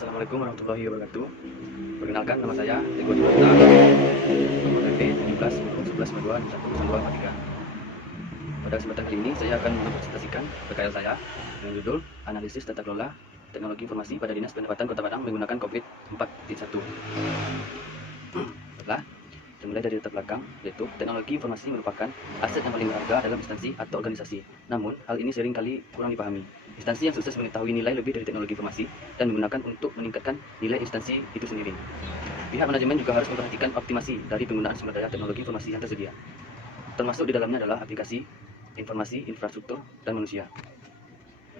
Assalamualaikum warahmatullahi wabarakatuh. Perkenalkan, nama saya Teguh Dipata, nomor HP 17 11 92 61 Pada kesempatan kali ini, saya akan mempresentasikan PKL saya dengan judul Analisis Tata Kelola Teknologi Informasi pada Dinas Pendapatan Kota Padang menggunakan COVID 4.1. Baiklah, dimulai dari latar belakang, yaitu teknologi informasi merupakan aset yang paling berharga dalam instansi atau organisasi. Namun, hal ini sering kali kurang dipahami. Instansi yang sukses mengetahui nilai lebih dari teknologi informasi dan menggunakan untuk meningkatkan nilai instansi itu sendiri. Pihak manajemen juga harus memperhatikan optimasi dari penggunaan sumber daya teknologi informasi yang tersedia. Termasuk di dalamnya adalah aplikasi, informasi, infrastruktur, dan manusia.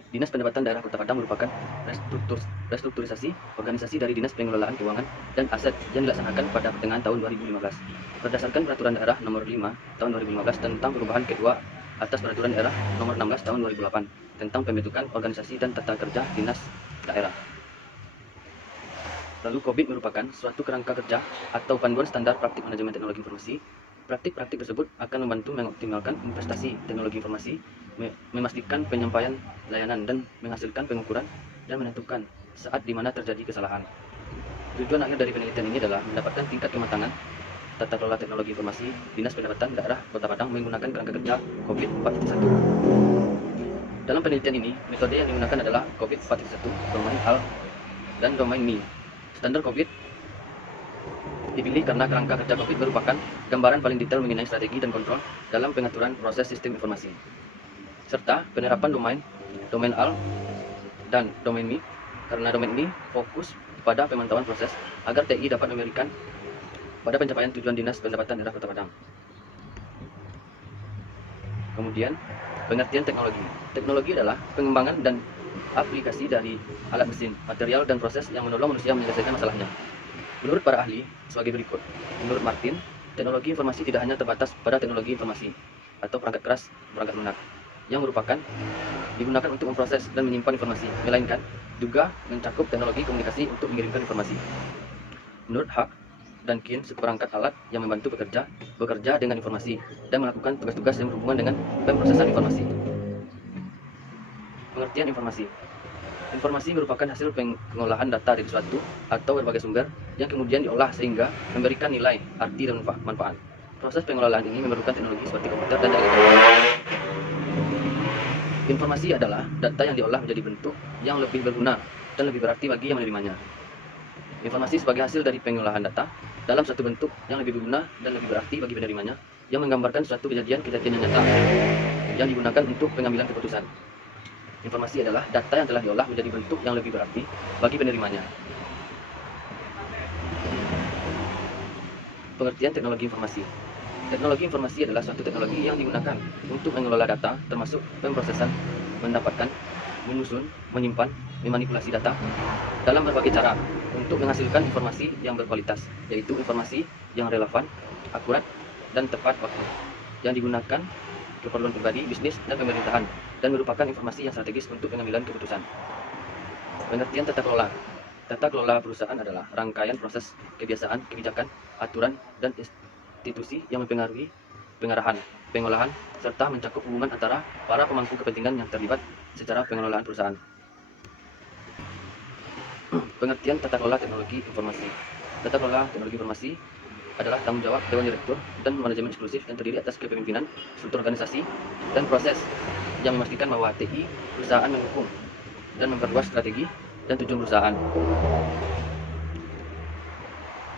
Dinas Pendapatan Daerah Kota Padang merupakan restrukturisasi organisasi dari Dinas Pengelolaan Keuangan dan Aset yang dilaksanakan pada pertengahan tahun 2015. Berdasarkan Peraturan Daerah Nomor 5 Tahun 2015 tentang perubahan kedua atas Peraturan Daerah Nomor 16 Tahun 2008 tentang pembentukan organisasi dan tata kerja Dinas Daerah. Lalu COVID merupakan suatu kerangka kerja atau panduan standar praktik manajemen teknologi informasi. Praktik-praktik tersebut akan membantu mengoptimalkan investasi teknologi informasi, memastikan penyampaian layanan dan menghasilkan pengukuran dan menentukan saat di mana terjadi kesalahan. Tujuan akhir dari penelitian ini adalah mendapatkan tingkat kematangan tata kelola teknologi informasi Dinas Pendapatan Daerah Kota Padang menggunakan kerangka kerja COVID 4.1. Dalam penelitian ini, metode yang digunakan adalah COVID 4.1, domain AL, dan domain MI. Standar COVID dipilih karena kerangka kerja COVID merupakan gambaran paling detail mengenai strategi dan kontrol dalam pengaturan proses sistem informasi, serta penerapan domain AL dan domain MI, karena domain MI fokus pada pemantauan proses agar TI dapat memberikan pada pencapaian tujuan Dinas Pendapatan Daerah Kota Padang. Kemudian, pengertian teknologi. Teknologi adalah pengembangan dan aplikasi dari alat mesin, material, dan proses yang menolong manusia menyelesaikan masalahnya. Menurut para ahli, sebagai berikut. Menurut Martin, teknologi informasi tidak hanya terbatas pada teknologi informasi atau perangkat keras, perangkat lunak, yang merupakan digunakan untuk memproses dan menyimpan informasi, melainkan juga mencakup teknologi komunikasi untuk mengirimkan informasi. Menurut Hak dan Kin, seperangkat alat yang membantu bekerja dengan informasi dan melakukan tugas-tugas yang berhubungan dengan pemrosesan informasi. Pengertian informasi. Informasi merupakan hasil pengolahan data dari suatu atau berbagai sumber yang kemudian diolah sehingga memberikan nilai, arti, dan manfaat. Proses pengelolaan ini memerlukan teknologi seperti komputer dan jaringan. Informasi adalah data yang diolah menjadi bentuk yang lebih berguna dan lebih berarti bagi yang menerimanya. Informasi sebagai hasil dari pengolahan data dalam suatu bentuk yang lebih berguna dan lebih berarti bagi penerimanya, yang menggambarkan suatu kejadian yang nyata yang digunakan untuk pengambilan keputusan. Informasi adalah data yang telah diolah menjadi bentuk yang lebih berarti bagi penerimanya. Pengertian teknologi informasi. Teknologi informasi adalah suatu teknologi yang digunakan untuk mengelola data, termasuk pemrosesan, mendapatkan, menyusun, menyimpan, memanipulasi data dalam berbagai cara untuk menghasilkan informasi yang berkualitas, yaitu informasi yang relevan, akurat, dan tepat waktu, yang digunakan keperluan pribadi, bisnis, dan pemerintahan, dan merupakan informasi yang strategis untuk pengambilan keputusan. Pengertian tata kelola. Tata kelola perusahaan adalah rangkaian proses, kebiasaan, kebijakan, aturan, dan institusi yang mempengaruhi pengarahan, pengolahan, serta mencakup hubungan antara para pemangku kepentingan yang terlibat secara pengelolaan perusahaan. Pengertian tata kelola teknologi informasi. Tata kelola teknologi informasi adalah tanggung jawab Dewan Direktur dan manajemen eksklusif yang terdiri atas kepemimpinan, struktur organisasi, dan proses yang memastikan bahwa TI perusahaan mendukung dan memperluas strategi dan tujuan perusahaan.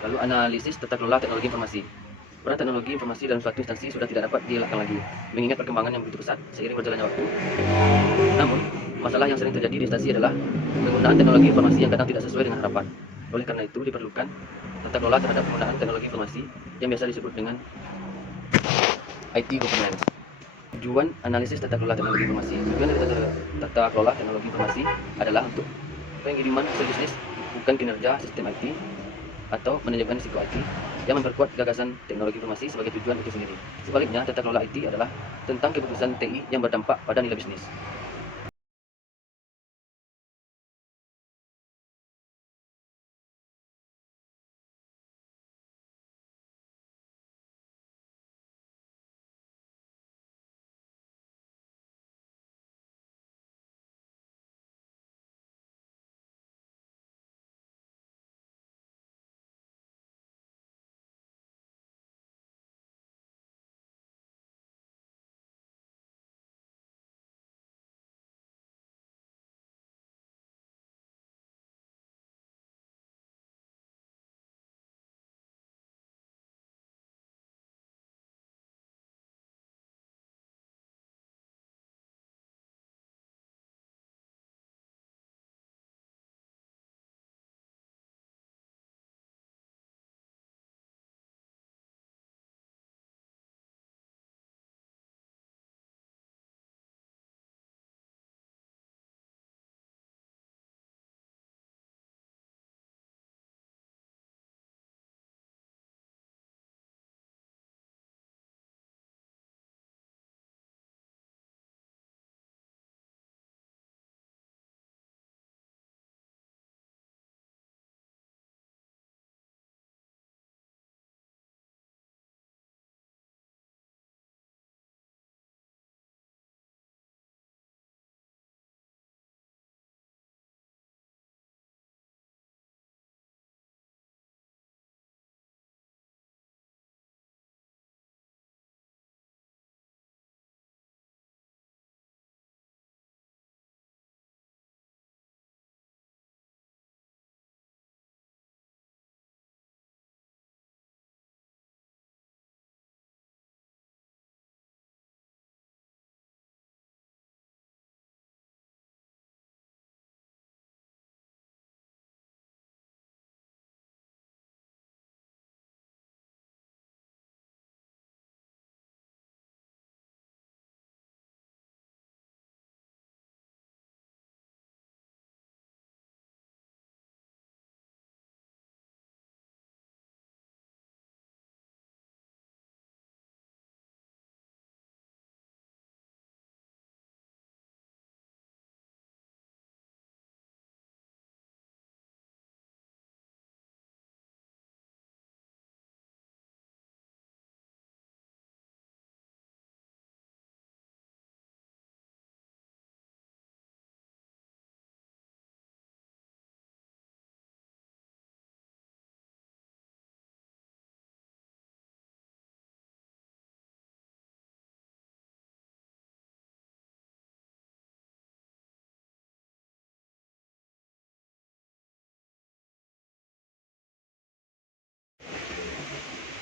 Lalu analisis tata kelola teknologi informasi. Peran teknologi informasi dalam suatu instansi sudah tidak dapat dielakkan lagi, mengingat perkembangan yang begitu pesat seiring berjalannya waktu. Namun, masalah yang sering terjadi di instansi adalah penggunaan teknologi informasi yang kadang tidak sesuai dengan harapan. Oleh karena itu, diperlukan tata kelola terhadap penggunaan teknologi informasi yang biasa disebut dengan IT governance. Tujuan analisis tata kelola teknologi informasi. Tujuan dari tata kelola teknologi informasi adalah untuk pengiriman hasil bisnis, bukan kinerja sistem IT atau manajemen risiko IT yang memperkuat gagasan teknologi informasi sebagai tujuan itu sendiri. Sebaliknya, tata kelola IT adalah tentang keputusan TI yang berdampak pada nilai bisnis.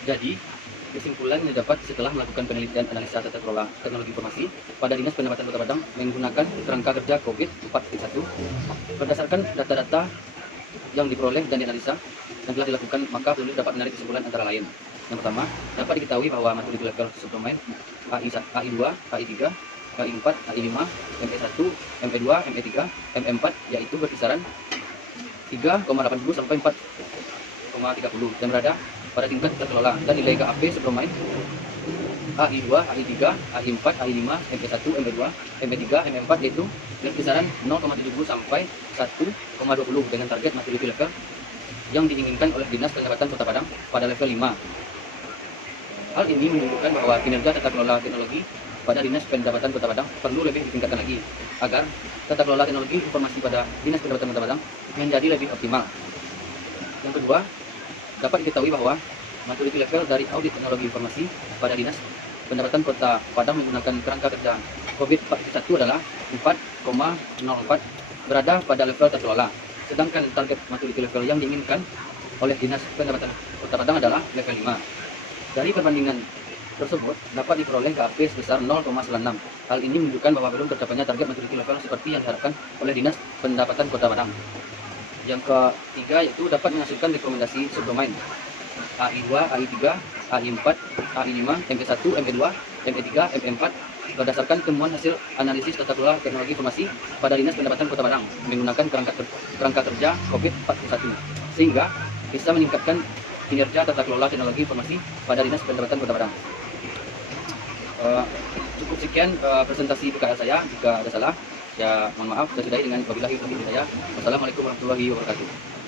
Jadi, kesimpulan yang didapat setelah melakukan penelitian analisa tata kelola teknologi informasi pada Dinas Pendapatan Kota Padang menggunakan kerangka kerja COVID-4.1 berdasarkan data-data yang diperoleh dan dianalisa yang telah dilakukan, maka penulis dapat menarik kesimpulan antara lain. Yang pertama, dapat diketahui bahwa maturity level subdomain AI2, AI3, AI4, AI5, ME1, ME2, ME3, ME4 yaitu berkisaran 3,80 sampai 4,30 dan berada pada tingkat terkelola, dan nilai KAP subdomain AI2, AI3, AI4, AI5, ME1, ME2, ME3, ME4 yaitu kisaran 0,70 sampai 1,20 dengan target maturity level yang diinginkan oleh Dinas Pendapatan Kota Padang pada level 5. Hal ini menunjukkan bahwa kinerja tata kelola teknologi pada Dinas Pendapatan Kota Padang perlu lebih ditingkatkan lagi agar tata kelola teknologi informasi pada Dinas Pendapatan Kota Padang menjadi lebih optimal. Yang kedua, dapat diketahui bahwa maturity level dari audit teknologi informasi pada Dinas Pendapatan Kota Padang menggunakan kerangka kerja COVID-4.1 adalah 4,04, berada pada level terkelola. Sedangkan target maturity level yang diinginkan oleh Dinas Pendapatan Kota Padang adalah level 5. Dari perbandingan tersebut dapat diperoleh KAP sebesar 0,96. Hal ini menunjukkan bahwa belum tercapainya target maturity level seperti yang diharapkan oleh Dinas Pendapatan Kota Padang. Yang ketiga yaitu dapat menghasilkan rekomendasi subdomain AI2, AI3, AI4, AI5, ME1, ME2, ME3, ME4 berdasarkan temuan hasil analisis tata kelola teknologi informasi pada Dinas Pendapatan Kota Padang menggunakan kerangka kerja COVID-4.1 sehingga bisa meningkatkan kinerja tata kelola teknologi informasi pada Dinas Pendapatan Kota Padang. Cukup sekian presentasi PKL saya. Jika ada salah, ya mohon maaf. Saya sudahi dengan wabillahi taufiq hidayah. Wassalamualaikum warahmatullahi wabarakatuh.